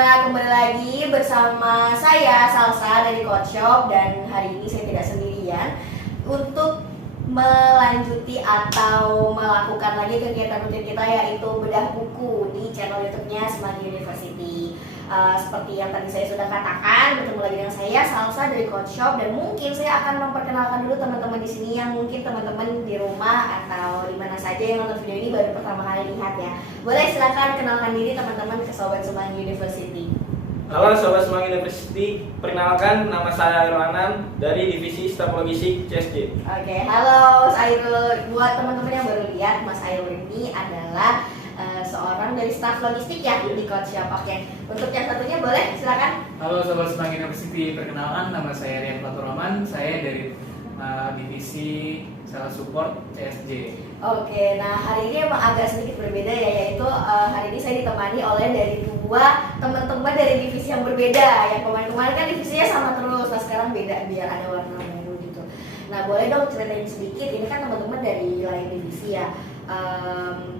Alhamdulillah kembali lagi bersama saya Salsa dari Coach Shop, dan hari ini saya tidak sendirian untuk melanjuti atau melakukan lagi kegiatan rutin kita, yaitu bedah buku di channel YouTube-nya Semanggi University. Seperti yang tadi saya sudah katakan, bertemu lagi dengan saya Salsa dari Coach Shop, dan mungkin saya akan memperkenalkan dulu teman-teman di sini yang mungkin teman-teman di rumah atau di mana saja yang nonton video ini baru pertama kali lihat ya. Boleh silakan kenalkan diri teman-teman ke Sobat Semanggi University. Halo Sobat Semanggi University, perkenalkan nama saya Irwanan dari Divisi Staf Logistik CSJ. Oke, halo Airul. Buat teman-teman yang baru lihat, Mas Airul ini adalah seorang dari staf logistik ya di Coach Shop. Oke, untuk yang satunya boleh silakan. Halo Sobat Semanggi University, perkenalkan nama saya Rian Faturrahman, saya dari Divisi Sales Support CSJ. Oke, nah hari ini emang agak sedikit berbeda ya, yaitu hari ini saya ditemani oleh dari dua teman-teman dari divisi yang berbeda. Yang kemarin-kemarin kan divisinya sama terus, nah sekarang beda biar ada warna baru gitu. Nah boleh dong ceritain sedikit, ini kan teman-teman dari lain divisi ya.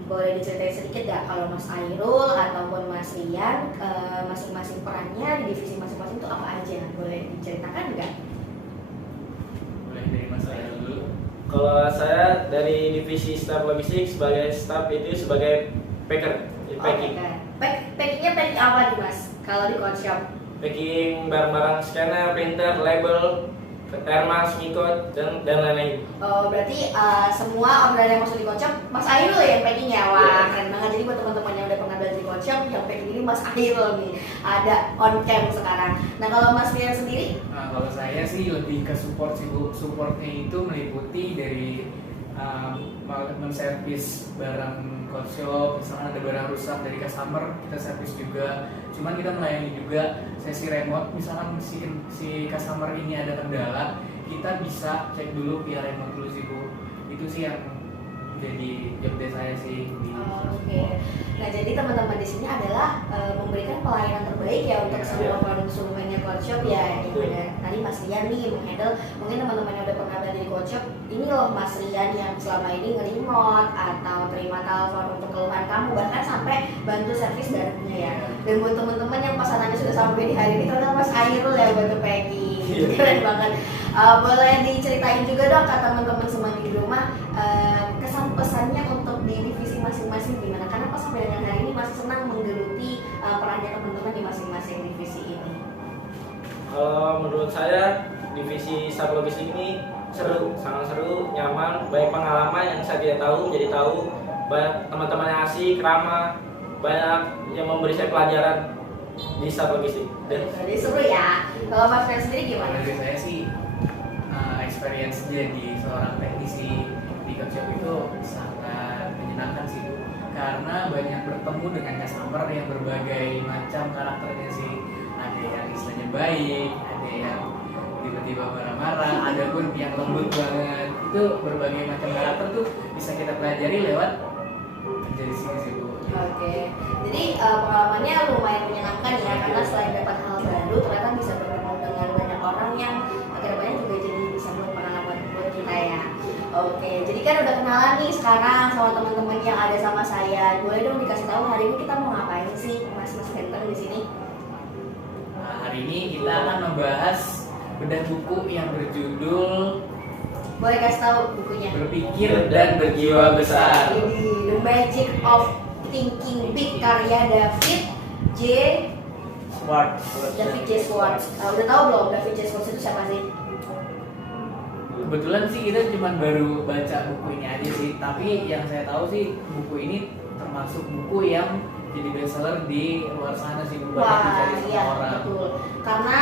Boleh diceritain sedikit gak kalau Mas Airul ataupun Mas Rian masing-masing perannya di divisi masing-masing itu apa aja? Boleh diceritakan nggak? Boleh dari Mas Airul dulu. Kalau saya dari Divisi Staf Logistik sebagai staf itu sebagai packer, packing. Packingnya packing apa nih Mas? Kalau di Coach Shop? Packing barang-barang scanner, printer, label, thermas, mikot, dan lain-lain. Oh, berarti semua orderan yang masuk di Coach Shop Mas Airul ya yang packing ya? Wah, keren banget. Jadi buat teman-teman yang udah pernah belajar di Coach Shop, yang packing ini Mas Airul nih. Ada on cam sekarang. Nah, kalau Mas Rian sendiri? Nah, kalau saya sih lebih ke support sih Bu. Supportnya itu meliputi dari men-service barang Coach Shop, misalkan ada barang rusak dari customer, kita servis juga. Cuman kita melayani juga sesi remote, misalkan si customer ini ada kendala, kita bisa cek dulu via remote dulu sih Bu. Itu sih yang jadi job desk saya sih di Oke. Nah, jadi teman-teman di sini adalah memberikan pelayanan terbaik ya untuk semua konsumennya Coach Shop ya. Tadi Mas Rian nih menghandle, mungkin teman-teman yang udah pernah belajar di Coach Shop, ini loh Mas Rian yang selama ini nge-remote atau terima telepon untuk keluhan kamu, bahkan sampai bantu servis barangnya ya. Dan buat teman-teman yang pesanannya sudah sampai di hari ini, ternyata Mas Airul ya bantu packing. Keren banget. Boleh diceritain juga dong ke teman-teman semua di rumah, kesan pesannya untuk di divisi masing-masing gimana? Karena pas sampai dengan hari ini masih senang menggeluti perannya teman-teman di masing-masing divisi ini. Kalau menurut saya Divisi Staf Logistik ini seru, sangat seru, nyaman, banyak pengalaman yang saya tidak tahu menjadi tahu, banyak teman-teman yang asik, ramah, banyak yang memberi saya pelajaran di Staf Logistik. Jadi seru ya. Kalau Mas Rian sendiri gimana? Dari saya sih experience jadi seorang teknisi di Coach Shop itu sangat menyenangkan sih Bu. Karena banyak bertemu dengan customer yang berbagai macam karakternya sih. Ada yang istilahnya baik, ada yang tiba-tiba marah-marah, ada pun yang lembut banget. Itu berbagai macam karakter tuh bisa kita pelajari lewat kerja di sini sih Bu. Oke. Jadi pengalamannya lumayan menyenangkan ya, karena selain dapat hal baru, ternyata bisa bertemu dengan banyak orang yang kedepannya juga jadi bisa buat pengalaman buat kita ya. Oke, jadi kan udah kenalan nih sekarang sama teman-teman yang ada sama saya. Boleh dong dikasih tahu hari ini kita mau ngapain sih, Mas Center di sini? Nah, hari ini kita akan membahas bedah buku yang berjudul Boleh kasih tahu bukunya? Berpikir dan Berjiwa Besar. Jadi The Magic of Thinking Big karya David J. Schwartz. David J. Schwartz. Udah tahu belum David J. Schwartz itu siapa sih? Kebetulan sih kita cuma baru baca buku ini aja sih, tapi yang saya tahu sih buku ini termasuk buku yang jadi bestseller di luar sana sih, banyak dicari sama iya, orang. betul. Karena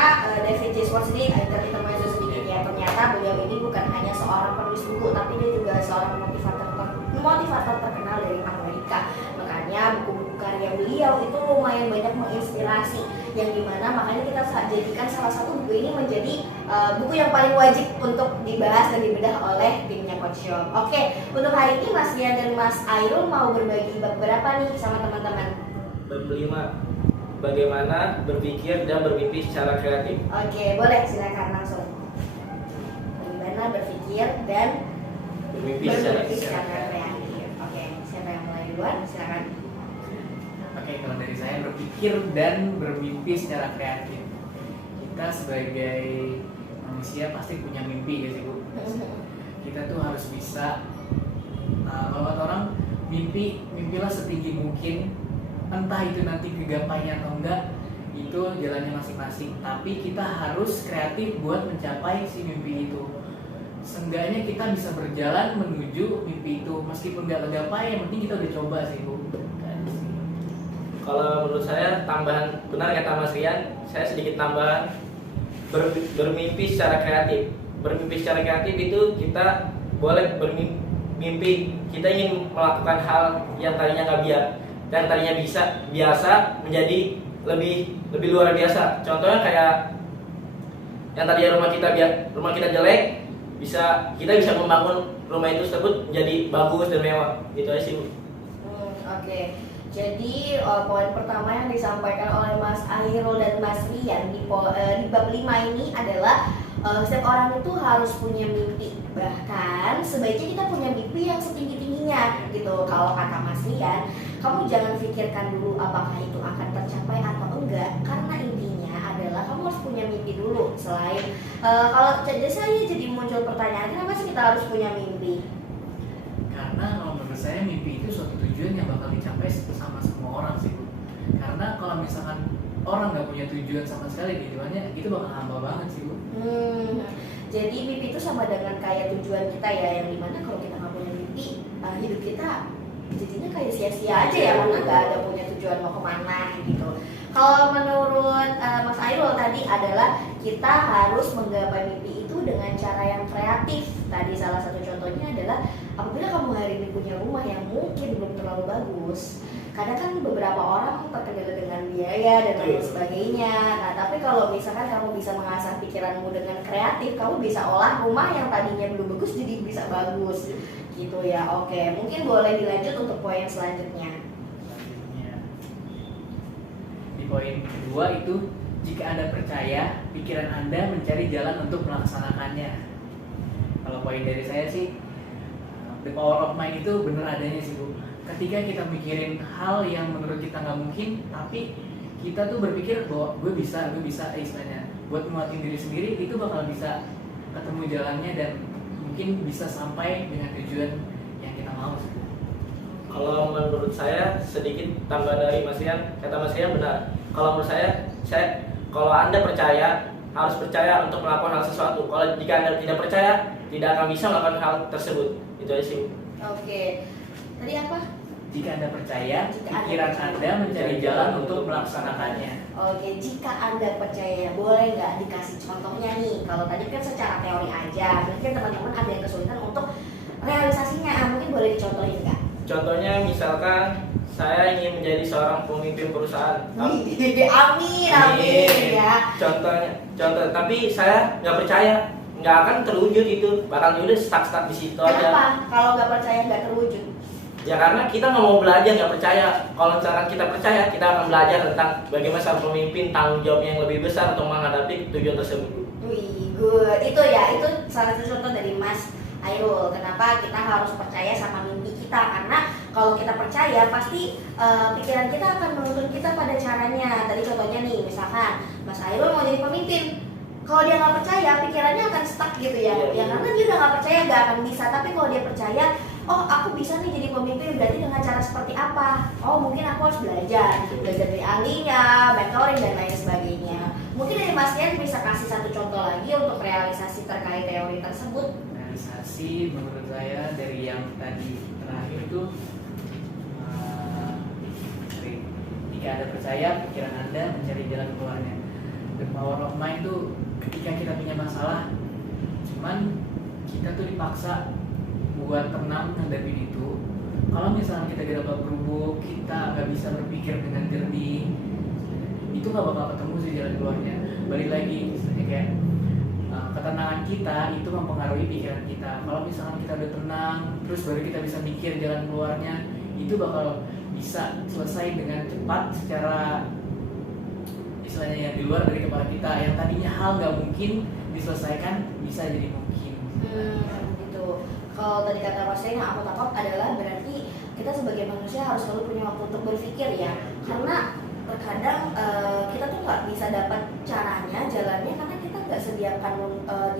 David J. Schwartz ini kita mengajar sedikit ya, ternyata beliau ini bukan hanya seorang penulis buku, tapi dia juga seorang motivator terkenal dari Amerika. Makanya buku-buku karya beliau itu lumayan banyak menginspirasi, yang dimana makanya kita jadikan salah satu buku ini menjadi buku yang paling wajib untuk dibahas dan dibedah oleh timnya Coach Shop. Oke, untuk hari ini Mas Rian dan Mas Airul mau berbagi bab berapa nih sama teman-teman? Bab 5, bagaimana berpikir dan bermimpi secara kreatif. Oke, boleh silakan langsung. Bagaimana berpikir dan Bermimpi bermimpi secara secara kreatif. Oke, siapa yang mulai duluan? Silakan. Oke, kalau dari saya berpikir dan bermimpi secara kreatif. Kita sebagai manusia pasti punya mimpi ya sih Bu. Kita tuh harus bisa, kalau kata orang, mimpilah setinggi mungkin. Entah itu nanti kegapainya atau enggak, itu jalannya masing-masing. Tapi kita harus kreatif buat mencapai si mimpi itu. Seenggaknya kita bisa berjalan menuju mimpi itu, meskipun nggak tergapai, yang penting kita udah coba sih Bu. Kalau menurut saya tambahan, benar kata Mas Rian, saya sedikit tambahan, bermimpi secara kreatif. Bermimpi secara kreatif itu kita boleh bermimpi, kita ingin melakukan hal yang tadinya yang tadinya biasa menjadi lebih luar biasa. Contohnya kayak yang tadinya rumah kita jelek, kita bisa membangun rumah itu tersebut menjadi bagus dan mewah. Gitu aja sih Bu. Oke. Jadi poin pertama yang disampaikan oleh Mas Airul dan Mas Rian di bab 5 ini adalah setiap orang itu harus punya mimpi. Bahkan sebaiknya kita punya mimpi yang setinggi-tingginya gitu. Kalau kata Mas Rian, kamu jangan pikirkan dulu apakah itu akan tercapai atau enggak, karena intinya adalah kamu harus punya mimpi dulu. Selain kalau saya jadi muncul pertanyaan, kenapa sih kita harus punya mimpi? Karena kalau menurut saya mimpi itu suatu tujuan yang bakal dicapai sama semua orang sih Bu. Karena kalau misalkan orang nggak punya tujuan sama sekali di hidupnya, itu bakal hampa banget sih Bu. Jadi mimpi itu sama dengan kayak tujuan kita ya, yang dimana kalau kita nggak punya mimpi, hidup kita jadinya kayak sia-sia aja ya, karena nggak ada punya tujuan mau kemana gitu. Kalau menurut Mas Airul tadi adalah kita harus menggapai mimpi itu dengan cara yang kreatif. Tadi salah satu contohnya adalah apabila kamu hari ini punya rumah yang mungkin belum terlalu bagus, kadang kan beberapa orang terkendala dengan biaya dan lain sebagainya. Nah, tapi kalau misalkan kamu bisa mengasah pikiranmu dengan kreatif, kamu bisa olah rumah yang tadinya belum bagus jadi bisa bagus. Gitu ya. Oke, mungkin boleh dilanjut untuk poin selanjutnya. Di poin kedua itu, jika Anda percaya, pikiran Anda mencari jalan untuk melaksanakannya. Kalau poin dari saya sih, the power of mind itu bener adanya sih Bu. Ketika kita mikirin hal yang menurut kita nggak mungkin, tapi kita tuh berpikir bahwa gue bisa istilahnya buat menguatin diri sendiri, itu bakal bisa ketemu jalannya dan mungkin bisa sampai dengan tujuan yang kita mau sih. Kalau menurut saya sedikit tambah dari Mas Rian, kata Mas Rian benar. Kalau menurut saya kalau Anda percaya, harus percaya untuk melakukan hal sesuatu. Kalau jika Anda tidak percaya, tidak akan bisa melakukan hal tersebut. Itu aja sih. Oke. Tadi apa? Jika Anda percaya, pikiran Anda mencari jalan untuk melaksanakannya. Oke, jika Anda percaya, boleh nggak dikasih contohnya nih? Kalau tadi kan secara teori aja, mungkin teman-teman ada yang kesulitan untuk realisasinya. Mungkin boleh dicontohin nggak? Contohnya misalkan saya ingin menjadi seorang pemimpin perusahaan. Amin ya. Contoh, tapi saya nggak percaya, nggak akan terwujud itu, bakal udah stuck di situ aja. Kenapa? Kalau nggak percaya nggak terwujud? Ya karena kita nggak mau belajar, nggak percaya. Kalau misalkan kita percaya, kita akan belajar tentang bagaimana seorang pemimpin, tanggung jawabnya yang lebih besar untuk menghadapi tujuan tersebut. Wih, good. Itu salah satu contoh dari Mas Airul. Kenapa kita harus percaya sama mimpi kita? Karena kalau kita percaya, pasti pikiran kita akan menuntun kita pada caranya. Tadi contohnya nih, misalkan Mas Airul mau jadi pemimpin. Kalau dia nggak percaya, pikirannya akan stuck gitu ya. Ya karena dia udah nggak percaya, nggak akan bisa. Tapi kalau dia percaya, oh aku bisa nih jadi pemimpin, berarti dengan cara seperti apa? Oh mungkin aku harus belajar dari ahlinya, mentoring dan lain sebagainya. Mungkin dari Mas Rian bisa kasih satu contoh lagi untuk realisasi terkait teori tersebut. Realisasi menurut saya dari yang tadi terakhir itu, jika Anda percaya, pikiran Anda mencari jalan keluarnya. The power of mind itu ketika kita punya masalah, cuman kita tuh dipaksa buat tenang menghadapi itu. Kalau misalnya kita gak dapat berubah, kita nggak bisa berpikir dengan jernih, itu nggak bakal ketemu sih jalan keluarnya. Balik lagi, misalnya kayak ketenangan kita itu mempengaruhi pikiran kita. Kalau misalnya kita udah tenang, terus baru kita bisa mikir jalan keluarnya, itu bakal bisa selesai dengan cepat secara istilahnya yang di luar dari kepala kita. Yang tadinya hal nggak mungkin diselesaikan bisa jadi mungkin. Gitu. Kalau tadi kata Mas Rian yang aku tangkap adalah berarti kita sebagai manusia harus selalu punya waktu untuk berpikir ya. Karena terkadang kita tuh nggak bisa dapat caranya, jalannya, karena kita nggak sediakan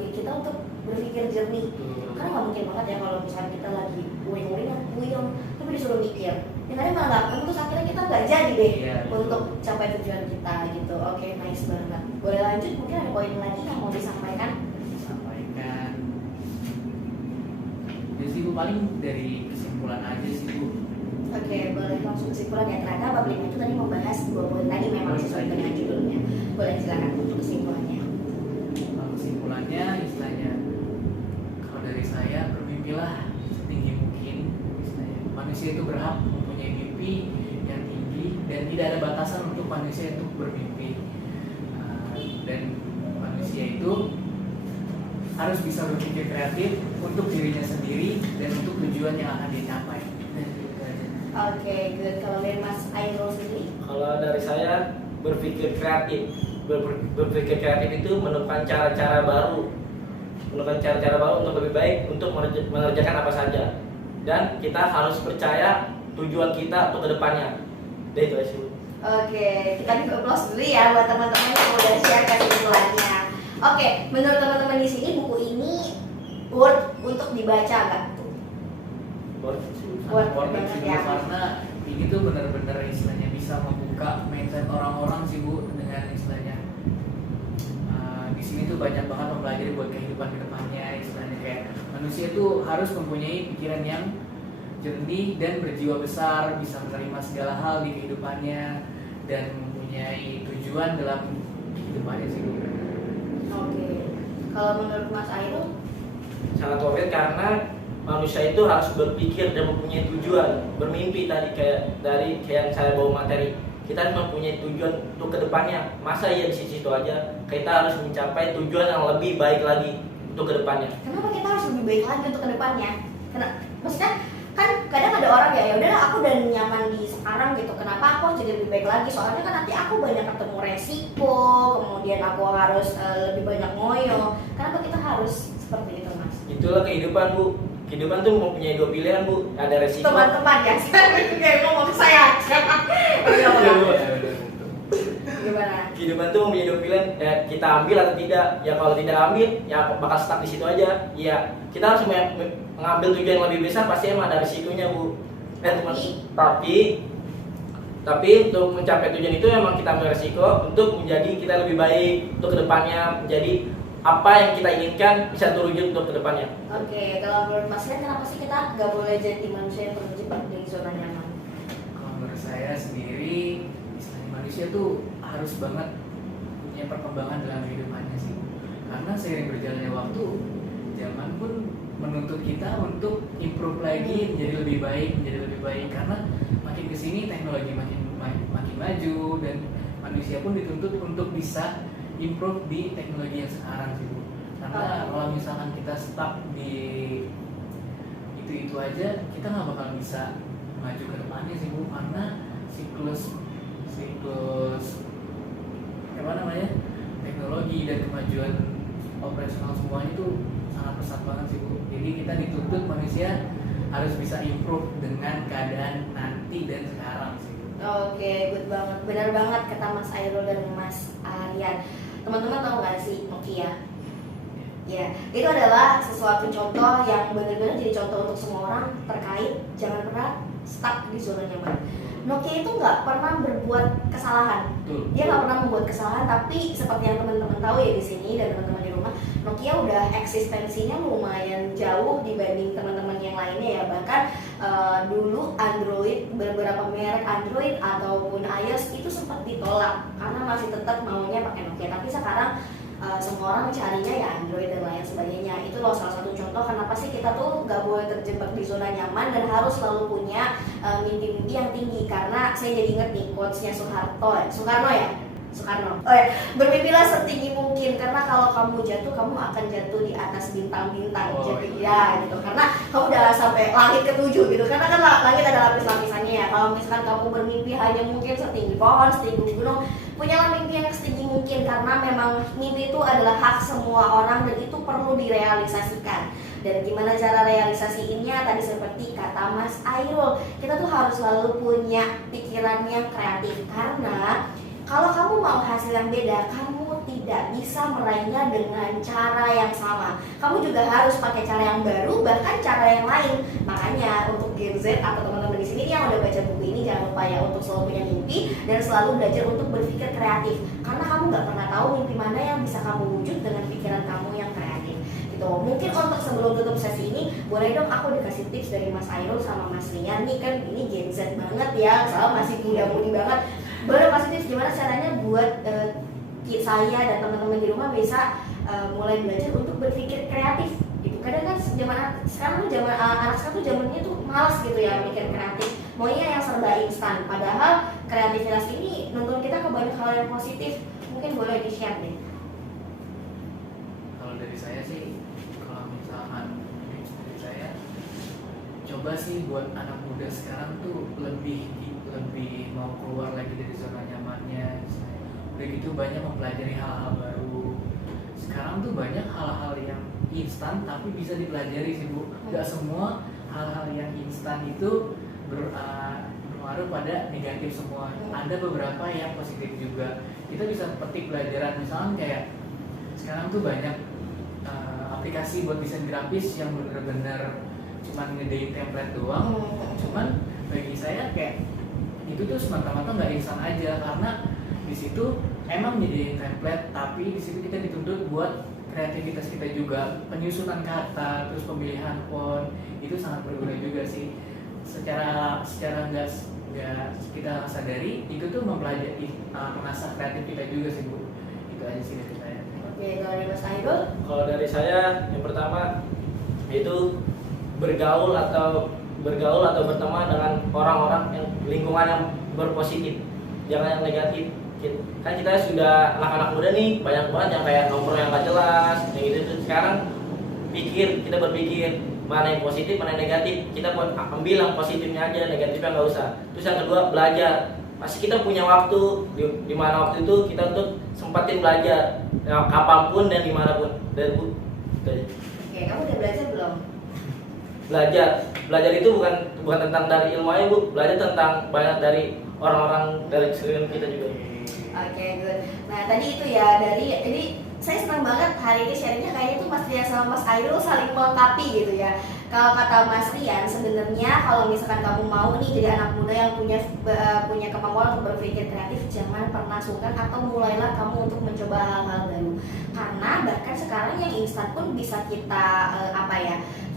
diri kita untuk berpikir jernih. Karena nggak mungkin banget ya kalau misalnya kita lagi uring-uringan, puyeng, tapi disuruh mikir, yang kadang malah nggak ketemu, terus akhirnya kita nggak jadi deh untuk capai tujuan kita gitu. Oke, nice banget. Boleh lanjut, mungkin ada poin lagi yang mau disampaikan? Jadi sih Bu, paling dari kesimpulan aja sih Bu. Oke, boleh langsung kesimpulan ya. Ternyata Bab 5 itu tadi membahas 2 poin tadi, memang sesuai dengan judulnya. Boleh silakan untuk kesimpulannya. Kalau kesimpulannya istilahnya, kalau dari saya, bermimpilah setinggi mungkin. Istilahnya manusia itu berhak mempunyai mimpi yang tinggi dan tidak ada batasan untuk manusia untuk bermimpi. Dan manusia itu harus bisa berpikir kreatif untuk dirinya sendiri dan untuk tujuan yang akan dicapai. Oke, good. Kalau dari Mas Ainul sendiri? Kalau dari saya, berpikir kreatif. Berpikir kreatif itu menemukan cara-cara baru, untuk lebih baik untuk mengerjakan apa saja. Dan kita harus percaya tujuan kita untuk kedepannya. Dan itu aja. Oke, kita di applause dulu ya buat teman-teman yang udah share kesimpulannya. Oke, menurut teman-teman di sini buku ini worth untuk dibaca nggak? Sangat worth it sih Bu, karena ini tuh benar-benar istilahnya bisa membuka mindset orang-orang sih Bu, dengan istilahnya di sini tuh banyak banget mempelajari buat kehidupan kedepannya. Istilahnya kayak manusia tuh harus mempunyai pikiran yang jernih dan berjiwa besar, bisa menerima segala hal di kehidupannya dan mempunyai tujuan dalam kehidupannya sih Bu. Oke, kalau menurut Mas Ainul? Sangat worth it karena manusia itu harus berpikir dan mempunyai tujuan, bermimpi tadi kayak yang saya bawa materi. Kita harus mempunyai tujuan untuk kedepannya. Masa ya di situ aja? Kita harus mencapai tujuan yang lebih baik lagi untuk kedepannya. Kenapa kita harus lebih baik lagi untuk kedepannya? Karena maksudnya kan kadang ada orang ya udahlah aku udah nyaman di sekarang gitu. Kenapa aku harus jadi lebih baik lagi? Soalnya kan nanti aku banyak ketemu resiko, kemudian aku harus lebih banyak ngoyo. Kenapa kita harus seperti itu, Mas? Itulah kehidupan Bu. Kehidupan tuh mempunyai 2 pilihan Bu. Ada resiko. Teman-teman ya, saya kayak ngomong ke saya aja. Gimana? Kehidupan tuh mempunyai 2 pilihan, ya kita ambil atau tidak. Ya kalau tidak ambil, ya bakal stuck di situ aja. Ya kita harus mengambil tujuan yang lebih besar, pasti emang ada risikonya Bu. Tapi untuk mencapai tujuan itu emang kita ambil resiko untuk menjadi kita lebih baik untuk kedepannya, menjadi apa yang kita inginkan bisa terwujud untuk kedepannya. Oke, kalau menurut Mas Len, kenapa sih kita nggak boleh jadi manusia yang terjebak di zona nyaman? Kalau menurut saya sendiri, istilahnya manusia tuh harus banget punya perkembangan dalam kehidupannya sih. Karena seiring berjalannya waktu, zaman pun menuntut kita untuk improve lagi, menjadi lebih baik. Karena makin kesini teknologi makin maju dan manusia pun dituntut untuk bisa improve di teknologi yang sekarang sih Bu. Karena kalau misalkan kita stuck di itu aja, kita nggak bakal bisa maju ke depannya sih Bu. Karena siklus teknologi dan kemajuan operasional semuanya itu sangat pesat banget sih Bu. Jadi kita dituntut manusia harus bisa improve dengan keadaan nanti dan sekarang sih. Oke, good banget, benar banget kata Mas Airul dan Mas Aryan. Teman-teman tahu nggak sih Nokia? Ya, itu adalah sesuatu contoh yang benar-benar jadi contoh untuk semua orang terkait jangan pernah stuck di zona nyaman. Nokia itu nggak pernah berbuat kesalahan. Dia nggak pernah membuat kesalahan, tapi seperti yang teman-teman tahu ya di sini dan teman-teman di rumah, Nokia udah eksistensinya lumayan jauh dibanding teman-teman yang lainnya ya. Bahkan dulu Android, beberapa merek Android ataupun iOS itu sempat ditolak karena masih tetap maunya pakai Nokia. Tapi sekarang semua orang carinya ya Android dan lain sebagainya. Itu loh salah satu contoh kenapa sih kita tuh gak boleh terjebak di zona nyaman dan harus selalu punya mimpi-mimpi yang tinggi. Karena saya jadi inget nih quotes-nya Soekarno. Oh ya, bermimpilah setinggi mungkin karena kalau kamu jatuh, kamu akan jatuh di atas bintang-bintang. Jadi ya gitu. Karena kamu udah sampai langit ke-7 gitu. Karena kan langit ada lapis-lapisannya ya. Kalau misalkan kamu bermimpi hanya mungkin setinggi pohon, setinggi gunung, punyalah mimpi yang setinggi mungkin karena memang mimpi itu adalah hak semua orang dan itu perlu direalisasikan. Dan gimana cara realisasiinnya? Tadi seperti kata Mas Airul, kita tuh harus selalu punya pikiran yang kreatif, karena kalau kamu mau hasil yang beda, kamu tidak bisa meraihnya dengan cara yang sama. Kamu juga harus pakai cara yang baru, bahkan cara yang lain. Makanya untuk Gen Z atau teman-teman di sini yang udah baca buku ini, jangan lupa ya untuk selalu punya mimpi dan selalu belajar untuk berpikir kreatif. Karena kamu nggak pernah tahu mimpi mana yang bisa kamu wujud dengan pikiran kamu yang kreatif. Gitu. Mungkin untuk sebelum tutup sesi ini, boleh dong aku dikasih tips dari Mas Airul sama Mas Rian nih, kan ini Gen Z banget ya, soalnya masih muda-mudi banget. Boleh kasih tips gimana caranya buat saya dan teman-teman di rumah bisa mulai belajar untuk berpikir kreatif gitu. Kadang kan zaman sekarang tuh anak sekarang tuh zamannya tuh malas gitu ya mikir kreatif, maunya yang serba instan, padahal kreativitas ini nuntun kita ke banyak hal yang positif. Mungkin boleh di-share deh. Kalau dari saya sih, kalau misalkan tips dari saya, coba sih buat anak muda sekarang tuh lebih mau keluar lagi dari zona nyamannya. Udah gitu banyak mempelajari hal-hal baru. Sekarang tuh banyak hal-hal yang instan tapi bisa dipelajari sih Bu. Gak semua hal-hal yang instan itu berpengaruh pada negatif semua. Ada beberapa yang positif juga. Kita bisa petik pelajaran, misalnya kayak sekarang tuh banyak aplikasi buat desain grafis yang benar-benar cuman ngedein template doang. Cuman bagi saya kayak itu tuh semata-mata nggak instan aja, karena di situ emang nyediain template, tapi di situ kita dituntut buat kreativitas kita juga, penyusunan kata, terus pemilihan font itu sangat berguna juga sih. Secara nggak kita sadari itu tuh mempelajari mengasah kreatif kita juga sih Bu. Itu aja sih dari saya. Oke, kalau dari Mas Airul? Kalau dari saya yang pertama itu bergaul atau berteman dengan orang-orang yang lingkungan yang berpositif, jangan yang negatif. Kan kita sudah anak-anak muda nih, banyak banget yang kayak nongkrong yang gak jelas yang gitu. Sekarang kita berpikir mana yang positif, mana yang negatif. Kita buat ambil yang positifnya aja, negatifnya nggak usah. Terus yang kedua, belajar. Pasti kita punya waktu, di mana waktu itu kita untuk sempatin belajar ya, kapanpun dan dimanapun. Dan Bu, gitu aja. Oke, kamu udah belajar belum? Belajar itu bukan tentang dari ilmu aja Bu, belajar tentang banyak dari orang-orang dari sekeliling kita juga. Oke, good. Nah tadi itu ya jadi saya senang banget hari ini sharingnya, kayaknya tuh Mas Rian sama Mas Airul saling melengkapi gitu ya. Kalau kata Mas Rian, sebenarnya kalau misalkan kamu mau nih jadi anak muda yang punya kemampuan untuk berpikir kreatif, jangan pernah sungkan atau mulailah kamu untuk mencoba hal-hal baru. Karena bahkan sekarang yang instan pun bisa kita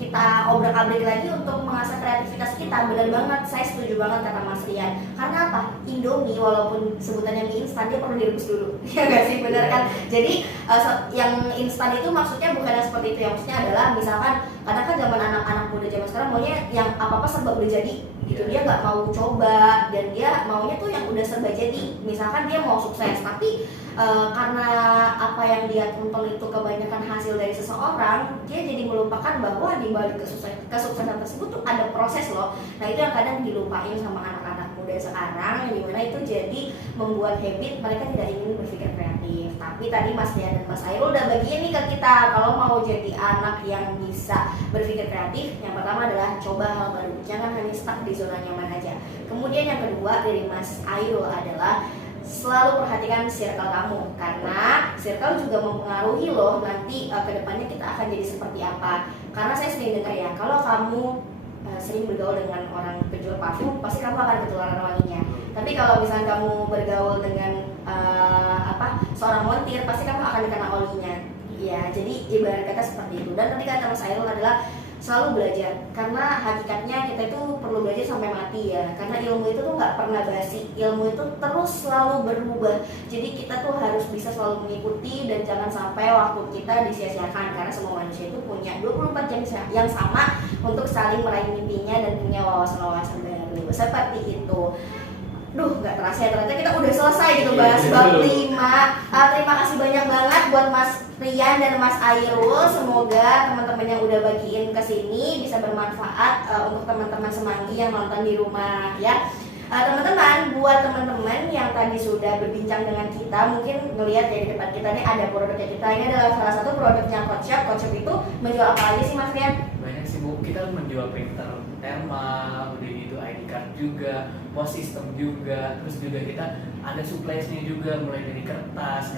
kita obrak-abrik lagi untuk mengasah kreativitas kita. Benar banget, saya setuju banget kata Mas Rian. Karena apa? Indomie walaupun sebutannya mie instan, dia perlu direbus dulu. Ya nggak sih, benar kan? Jadi yang instan itu maksudnya bukan yang seperti itu ya. Maksudnya adalah misalkan kadang kan zaman anak-anak muda zaman sekarang maunya yang apa-apa serba udah jadi gitu. Dia nggak mau coba dan dia maunya tuh yang udah serba jadi. Misalkan dia mau sukses tapi karena apa yang dia tonton itu kebanyakan hasil dari seseorang, dia jadi melupakan bahwa di balik kesuksesan tersebut tuh ada proses loh. Nah itu yang kadang dilupain sama anak-anak muda sekarang, yang dimana itu jadi membuat habit mereka tidak ingin berpikir kreatif. Tapi tadi Mas Dian dan Mas Airul udah bagiin nih ke kita, kalau mau jadi anak yang bisa berpikir kreatif, yang pertama adalah coba hal baru, jangan hanya stuck di zona nyaman aja. Kemudian yang kedua dari Mas Airul adalah selalu perhatikan circle kamu, karena circle juga mempengaruhi loh nanti kedepannya kita akan jadi seperti apa. Karena saya sering dengar ya, kalau kamu sering bergaul dengan orang penjual parfum, pasti kamu akan ketularan wanginya. Tapi kalau misalnya kamu bergaul dengan seorang montir, pasti kamu akan dikena olinya. Ya, jadi ibarat kata seperti itu. Dan tadi kata Mas Airul adalah selalu belajar, karena hakikatnya kita itu perlu belajar sampai mati ya, karena ilmu itu tuh nggak pernah basi, ilmu itu terus selalu berubah. Jadi kita tuh harus bisa selalu mengikuti dan jangan sampai waktu kita disia-siakan, karena semua manusia itu punya 24 jam yang sama untuk saling meraih mimpinya dan punya wawasan-wawasan baru seperti itu. Duh, nggak terasa ya, ternyata kita udah selesai gitu bahas bab 5. Terima kasih banyak banget buat Mas Rian dan Mas Airul. Semoga teman-teman yang udah bagiin ke sini bisa bermanfaat untuk teman-teman semanggi yang nonton di rumah ya. Teman-teman, buat teman-teman yang tadi sudah berbincang dengan kita, mungkin ngelihat ya di depan kita nih ada produknya kita. Ini adalah salah satu produknya Coachshop. Coachshop itu menjual apa aja sih Mas Rian? Banyak sih Bu, kita menjual printer thermal, udah gitu ID card juga, pos system juga, terus juga kita ada suppliesnya juga mulai dari kertas,